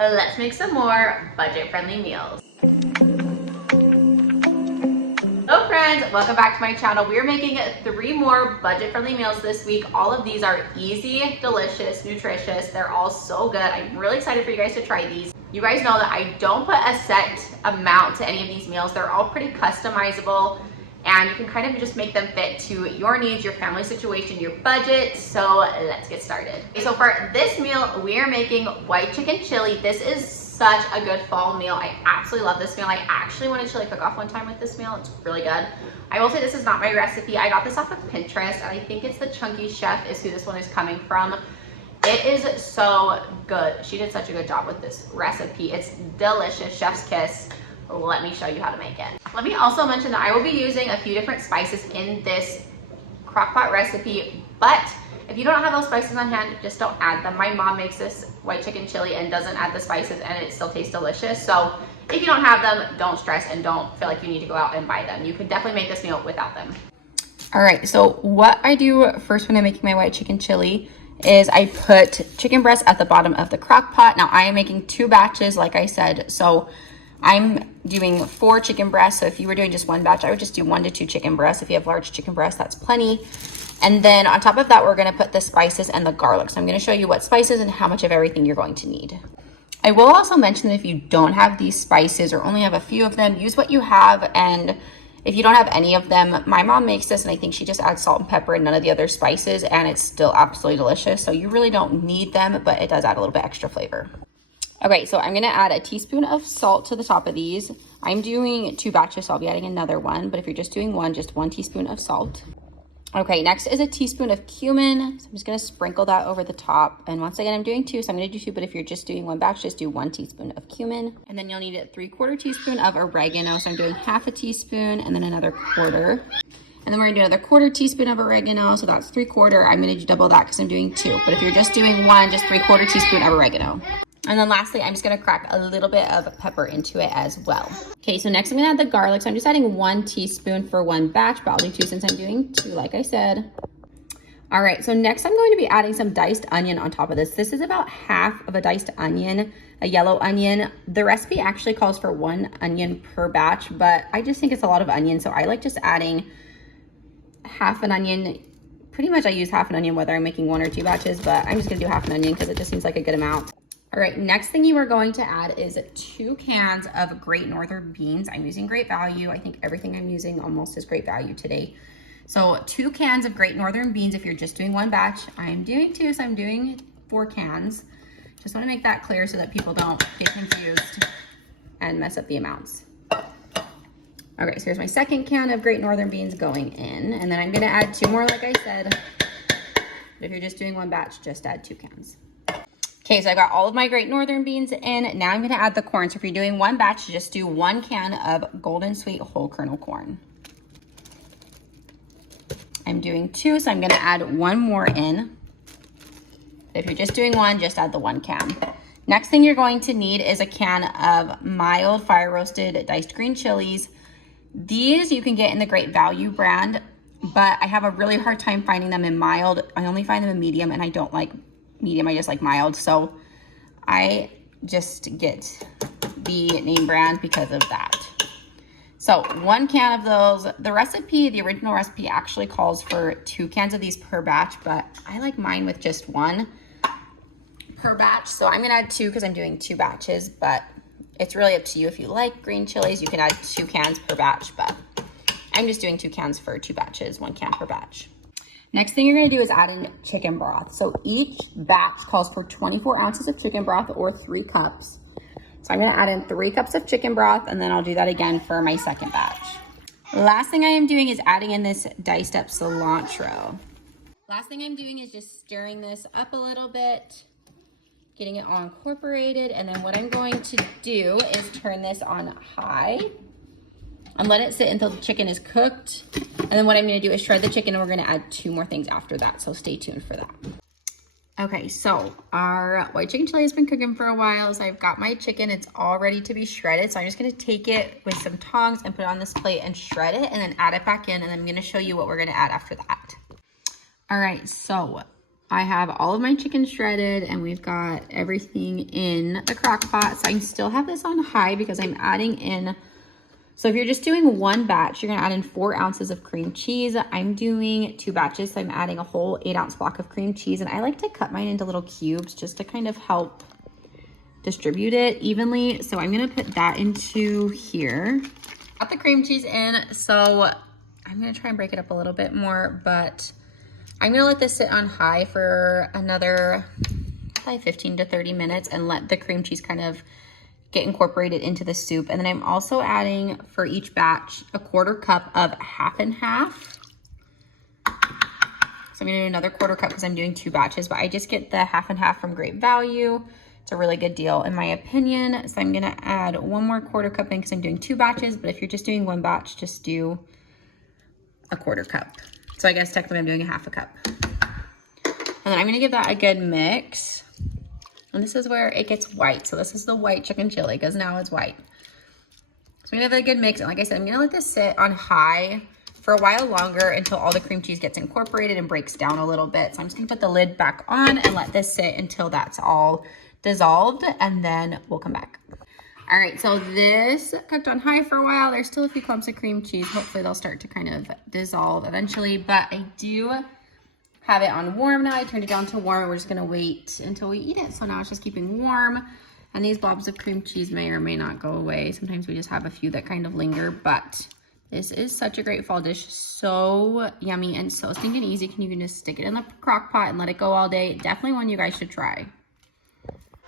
Let's make some more budget-friendly meals. Hello friends, welcome back to my channel. We are making 3 more budget-friendly meals this week. All of these are easy, delicious, nutritious. They're all so good. I'm really excited for you guys to try these. You guys know that I don't put a set amount to any of these meals. They're all pretty customizable and you can kind of just make them fit to your needs, your family situation, your budget. So let's get started. So for this meal, we are making white chicken chili. This is such a good fall meal. I absolutely love this meal. I actually went to chili cook-off one time with this meal. It's really good. I will say this is not my recipe. I got this off of Pinterest and I think it's the Chunky Chef is who this one is coming from. It is so good. She did such a good job with this recipe. It's delicious, chef's kiss. Let me show you how to make it. Let me also mention that I will be using a few different spices in this crock-pot recipe, but if you don't have those spices on hand, just don't add them. My mom makes this white chicken chili and doesn't add the spices and it still tastes delicious. So if you don't have them, don't stress and don't feel like you need to go out and buy them. You can definitely make this meal without them. All right, so what I do first when I'm making my white chicken chili is I put chicken breast at the bottom of the crock pot. Now I am making 2 batches, like I said, so I'm doing 4 chicken breasts. So if you were doing just 1 batch, I would just do 1 to 2 chicken breasts. If you have large chicken breasts, that's plenty. And then on top of that, we're gonna put the spices and the garlic. So I'm gonna show you what spices and how much of everything you're going to need. I will also mention that if you don't have these spices or only have a few of them, use what you have. And if you don't have any of them, my mom makes this and I think she just adds salt and pepper and none of the other spices and it's still absolutely delicious. So you really don't need them, but it does add a little bit extra flavor. Okay, so I'm gonna add a teaspoon of salt to the top of these. I'm doing 2 batches, so I'll be adding another one, but if you're just doing 1, just 1 teaspoon of salt. Okay, next is a teaspoon of cumin. So I'm just gonna sprinkle that over the top. And once again, I'm doing 2, so I'm gonna do 2, but if you're just doing 1 batch, just do 1 teaspoon of cumin. And then you'll need a 3/4 teaspoon of oregano. So I'm doing 1/2 teaspoon and then another 1/4. And then we're gonna do another 1/4 teaspoon of oregano. So that's 3/4. I'm gonna double that because I'm doing 2. But if you're just doing 1, just 3/4 teaspoon of oregano. And then lastly, I'm just gonna crack a little bit of pepper into it as well. Okay, so next I'm gonna add the garlic. So I'm just adding 1 teaspoon for 1 batch, but I'll do 2 since I'm doing 2, like I said. All right, so next I'm going to be adding some diced onion on top of this. This is about 1/2 of a diced onion, a yellow onion. The recipe actually calls for 1 onion per batch, but I just think it's a lot of onion. So I like just adding 1/2 an onion. Pretty much I use 1/2 an onion whether I'm making 1 or 2 batches, but I'm just gonna do 1/2 an onion because it just seems like a good amount. All right, next thing you are going to add is 2 cans of Great Northern beans. I'm using Great Value. I think everything I'm using almost is Great Value today. So 2 cans of Great Northern beans if you're just doing 1 batch. I'm doing 2, so I'm doing 4 cans. Just wanna make that clear so that people don't get confused and mess up the amounts. Okay, so here's my 2nd can of Great Northern beans going in. And then I'm gonna add 2 more like I said. But if you're just doing 1 batch, just add 2 cans. Okay, so I got all of my Great Northern beans in. Now I'm gonna add the corn. So if you're doing 1 batch, just do 1 can of Golden Sweet whole kernel corn. I'm doing 2, so I'm gonna add 1 more in. If you're just doing 1, just add the 1 can. Next thing you're going to need is a can of mild fire roasted diced green chilies. These you can get in the Great Value brand, but I have a really hard time finding them in mild. I only find them in medium and I don't like medium, I just like mild. So I just get the name brand because of that. So 1 can of those. The recipe, the original recipe actually calls for 2 cans of these per batch, but I like mine with just 1 per batch. So I'm gonna add 2 because I'm doing 2 batches, but it's really up to you. If you like green chilies, you can add 2 cans per batch, but I'm just doing 2 cans for 2 batches, 1 can per batch. Next thing you're gonna do is add in chicken broth. So each batch calls for 24 ounces of chicken broth or 3 cups. So I'm gonna add in 3 cups of chicken broth and then I'll do that again for my 2nd batch. Last thing I am doing is adding in this diced up cilantro. Last thing I'm doing is just stirring this up a little bit, getting it all incorporated. And then what I'm going to do is turn this on high and let it sit until the chicken is cooked. And then what I'm gonna do is shred the chicken and we're gonna add 2 more things after that. So stay tuned for that. Okay, so our white chicken chili has been cooking for a while. So I've got my chicken, it's all ready to be shredded. So I'm just gonna take it with some tongs and put it on this plate and shred it and then add it back in. And I'm gonna show you what we're gonna add after that. All right, so I have all of my chicken shredded and we've got everything in the crock pot. So I still have this on high because I'm adding in, so if you're just doing one batch, you're gonna add in 4 ounces of cream cheese. I'm doing 2 batches, so I'm adding a whole 8-ounce block of cream cheese, and I like to cut mine into little cubes just to kind of help distribute it evenly. So I'm gonna put that into here. Got the cream cheese in, so I'm gonna try and break it up a little bit more, but I'm gonna let this sit on high for another probably 15 to 30 minutes and let the cream cheese kind of get incorporated into the soup. And then I'm also adding for each batch a 1/4 cup of half and half. So I'm gonna do another 1/4 cup because I'm doing 2 batches, but I just get the half and half from Great Value. It's a really good deal in my opinion. So I'm gonna add 1 more 1/4 cup in because I'm doing 2 batches, but if you're just doing 1 batch, just do a 1/4 cup. So I guess technically I'm doing a half a cup. And then I'm gonna give that a good mix. And this is where it gets white. So this is the white chicken chili because now it's white. So I'm gonna have a good mix. And like I said, I'm gonna let this sit on high for a while longer until all the cream cheese gets incorporated and breaks down a little bit. So I'm just gonna put the lid back on and let this sit until that's all dissolved, and then we'll come back. All right, so this cooked on high for a while. There's still a few clumps of cream cheese. Hopefully they'll start to kind of dissolve eventually, but I do have it on warm now. I turned it down to warm. We're just gonna wait until we eat it. So now it's just keeping warm, and these blobs of cream cheese may or may not go away. Sometimes we just have a few that kind of linger, but this is such a great fall dish. So yummy and so stinking easy. You can just stick it in the crock pot and let it go all day. Definitely one you guys should try.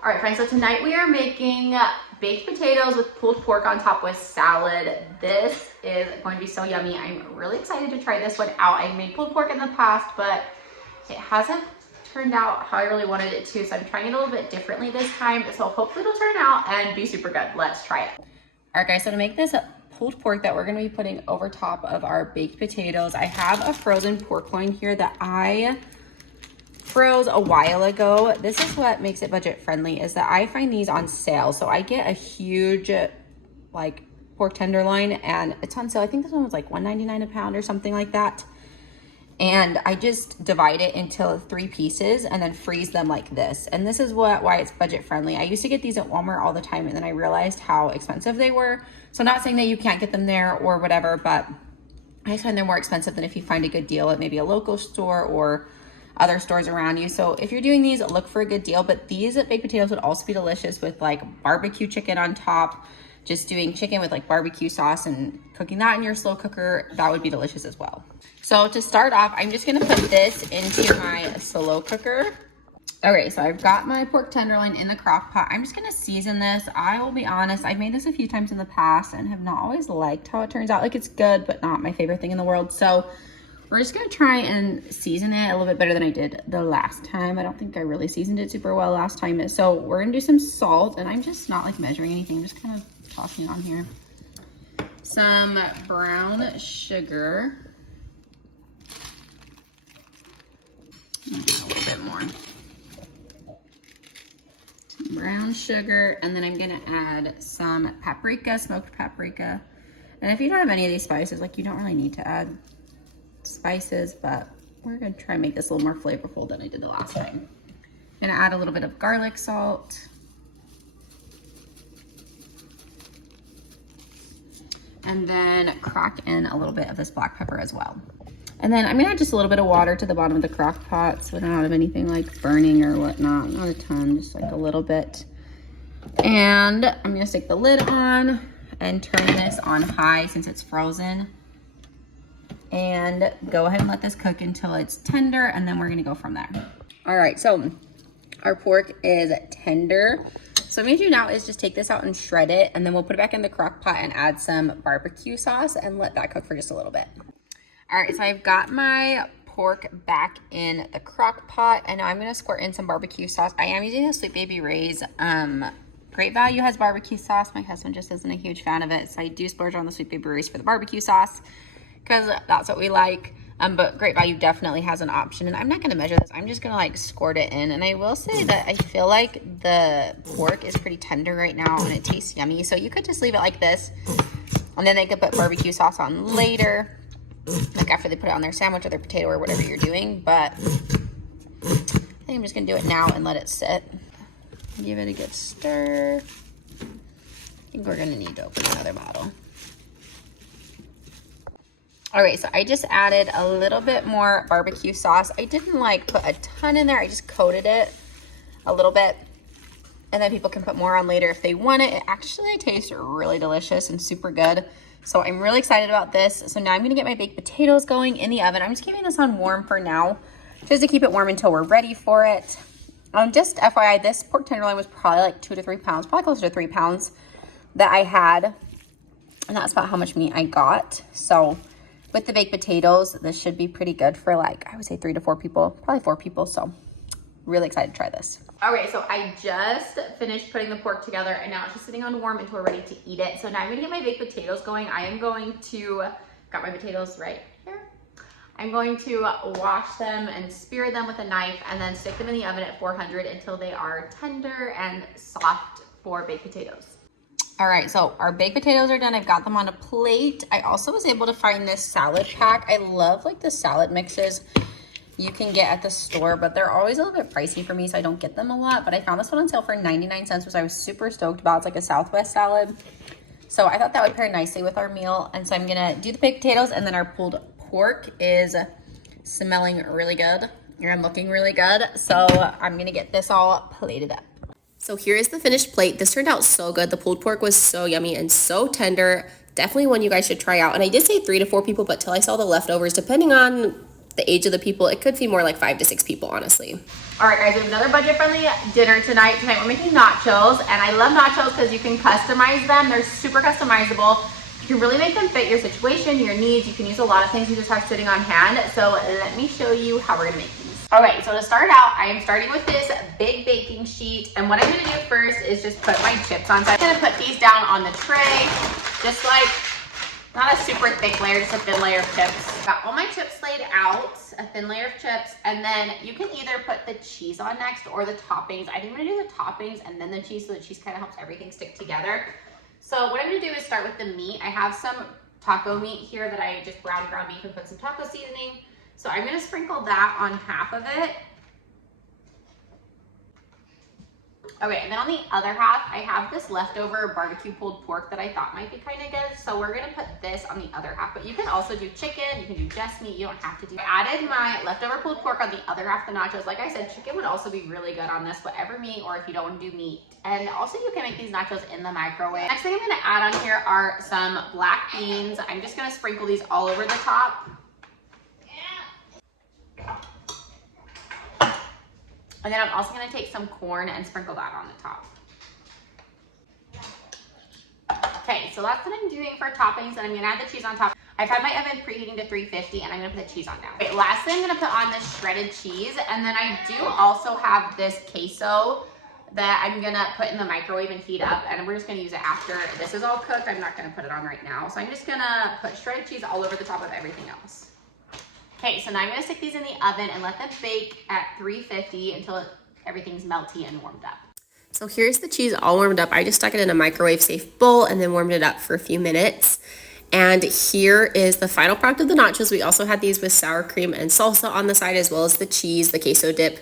All right, friends, so tonight we are making baked potatoes with pulled pork on top with salad. This is going to be so yummy. I'm really excited to try this one out. I've made pulled pork in the past, but it hasn't turned out how I really wanted it to, so I'm trying it a little bit differently this time. So hopefully it'll turn out and be super good. Let's try it. All right, guys, so to make this pulled pork that we're gonna be putting over top of our baked potatoes, I have a frozen pork loin here that I froze a while ago. This is what makes it budget friendly, is that I find these on sale. So I get a huge like pork tenderloin and it's on sale. I think this one was like $1.99 a pound or something like that. And I just divide it into 3 pieces and then freeze them like this. And this is why it's budget friendly. I used to get these at Walmart all the time, and then I realized how expensive they were. So not saying that you can't get them there or whatever, but I just find they're more expensive than if you find a good deal at maybe a local store or other stores around you. So if you're doing these, look for a good deal. But these baked potatoes would also be delicious with like barbecue chicken on top. Just doing chicken with like barbecue sauce and cooking that in your slow cooker, that would be delicious as well. So to start off, I'm just gonna put this into my slow cooker. Okay, so I've got my pork tenderloin in the crock pot. I'm just gonna season this. I will be honest, I've made this a few times in the past and have not always liked how it turns out. Like, it's good, but not my favorite thing in the world. So we're just gonna try and season it a little bit better than I did the last time. I don't think I really seasoned it super well last time. So we're gonna do some salt, and I'm just not like measuring anything, I'm just kind of tossing it on here. Some brown sugar. A little bit more. Some brown sugar, and then I'm gonna add some paprika, smoked paprika. And if you don't have any of these spices, like, you don't really need to add spices, but we're gonna try and make this a little more flavorful than I did the last time. I'm gonna add a little bit of garlic salt. And then crack in a little bit of this black pepper as well. And then I'm gonna add just a little bit of water to the bottom of the crock pot so we don't have anything like burning or whatnot. Not a ton, just like a little bit. And I'm gonna stick the lid on and turn this on high since it's frozen. And go ahead and let this cook until it's tender, and then we're gonna go from there. All right, so our pork is tender. So what I'm gonna do now is just take this out and shred it, and then we'll put it back in the crock pot and add some barbecue sauce and let that cook for just a little bit. All right, so I've got my pork back in the crock pot, and now I'm gonna squirt in some barbecue sauce. I am using the Sweet Baby Ray's. Great Value has barbecue sauce. My husband just isn't a huge fan of it, so I do splurge on the Sweet Baby Ray's for the barbecue sauce because that's what we like. But Great Value definitely has an option, and I'm not gonna measure this. I'm just gonna like squirt it in, and I will say that I feel like the pork is pretty tender right now, and it tastes yummy. So you could just leave it like this, and then they could put barbecue sauce on later, like after they put it on their sandwich or their potato or whatever you're doing. But think I'm just gonna do it now and let it sit. Give it a good stir. I think we're gonna need to open another bottle. All right, so I just added a little bit more barbecue sauce. I didn't like put a ton in there. I just coated it a little bit. And then people can put more on later if they want it. It actually tastes really delicious and super good. So I'm really excited about this. So now I'm gonna get my baked potatoes going in the oven. I'm just keeping this on warm for now, just to keep it warm until we're ready for it. Just FYI, this pork tenderloin was probably like 2 to 3 pounds, probably closer to 3 pounds that I had. And that's about how much meat I got. So with the baked potatoes, this should be pretty good for like, I would say 3 to 4 people, probably 4 people. So really excited to try this. Okay, so I just finished putting the pork together and now it's just sitting on warm until we're ready to eat it. So now I'm gonna get my baked potatoes going. I am going to, got my potatoes right here. I'm going to wash them and spear them with a knife and then stick them in the oven at 400 until they are tender and soft for baked potatoes. All right, so our baked potatoes are done. I've got them on a plate. I also was able to find this salad pack. I love like the salad mixes you can get at the store, but they're always a little bit pricey for me, so I don't get them a lot. But I found this one on sale for 99 cents, which I was super stoked about. It's like a Southwest salad. So I thought that would pair nicely with our meal. And so I'm gonna do the baked potatoes, and then our pulled pork is smelling really good and looking really good. So I'm gonna get this all plated up. So here is the finished plate. This turned out so good. The pulled pork was so yummy and so tender. Definitely one you guys should try out. And I did say 3 to 4 people, but till I saw the leftovers, depending on the age of the people, it could feed more like 5 to 6 people, honestly. All right, guys, we have another budget-friendly dinner tonight. Tonight we're making nachos, and I love nachos because you can customize them. They're super customizable. You can really make them fit your situation, your needs. You can use a lot of things you just have sitting on hand. So let me show you how we're gonna make these. All right, so to start out, I am starting with this big baking sheet. And what I'm gonna do first is just put my chips on. So I'm gonna put these down on the tray, just like, not a super thick layer, just a thin layer of chips. Got all my chips laid out, a thin layer of chips, and then you can either put the cheese on next or the toppings. I think I'm gonna do the toppings and then the cheese, so the cheese kind of helps everything stick together. So what I'm gonna do is start with the meat. I have some taco meat here that I just browned ground beef and put some taco seasoning. So I'm gonna sprinkle that on half of it. Okay, and then on the other half, I have this leftover barbecue pulled pork that I thought might be kind of good. So we're gonna put this on the other half, but you can also do chicken, you can do just meat, you don't have to do. I added my leftover pulled pork on the other half of the nachos. Like I said, chicken would also be really good on this, whatever meat, or if you don't want to do meat. And also you can make these nachos in the microwave. Next thing I'm gonna add on here are some black beans. I'm just gonna sprinkle these all over the top. And then I'm also gonna take some corn and sprinkle that on the top. Okay, so that's what I'm doing for toppings, and I'm gonna add the cheese on top. I've had my oven preheating to 350, and I'm gonna put the cheese on now. Okay, lastly, I'm gonna put on this shredded cheese, and then I do also have this queso that I'm gonna put in the microwave and heat up, and we're just gonna use it after this is all cooked. I'm not gonna put it on right now. So I'm just gonna put shredded cheese all over the top of everything else. Okay, so now I'm gonna stick these in the oven and let them bake at 350 until everything's melty and warmed up. So here's the cheese all warmed up. I just stuck it in a microwave safe bowl and then warmed it up for a few minutes. And here is the final product of the nachos. We also had these with sour cream and salsa on the side, as well as the cheese, the queso dip.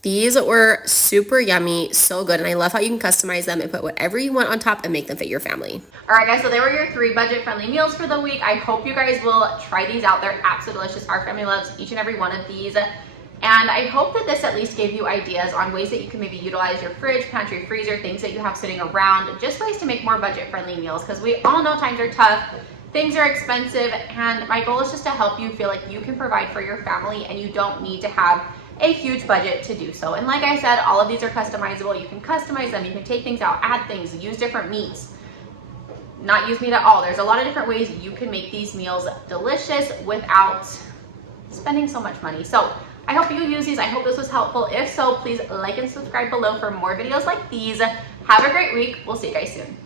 These were super yummy, so good, and I love how you can customize them and put whatever you want on top and make them fit your family. All right, guys, so they were your 3 budget-friendly meals for the week. I hope you guys will try these out. They're absolutely delicious. Our family loves each and every one of these. And I hope that this at least gave you ideas on ways that you can maybe utilize your fridge, pantry, freezer, things that you have sitting around, just ways to make more budget-friendly meals, because we all know times are tough, things are expensive, and my goal is just to help you feel like you can provide for your family and you don't need to have a huge budget to do so. And like I said, all of these are customizable. You can customize them, you can take things out, add things, use different meats, not use meat at all. There's a lot of different ways you can make these meals delicious without spending so much money. So I hope you use these. I hope this was helpful. If so, please like and subscribe below for more videos like these. Have a great week. We'll see you guys soon.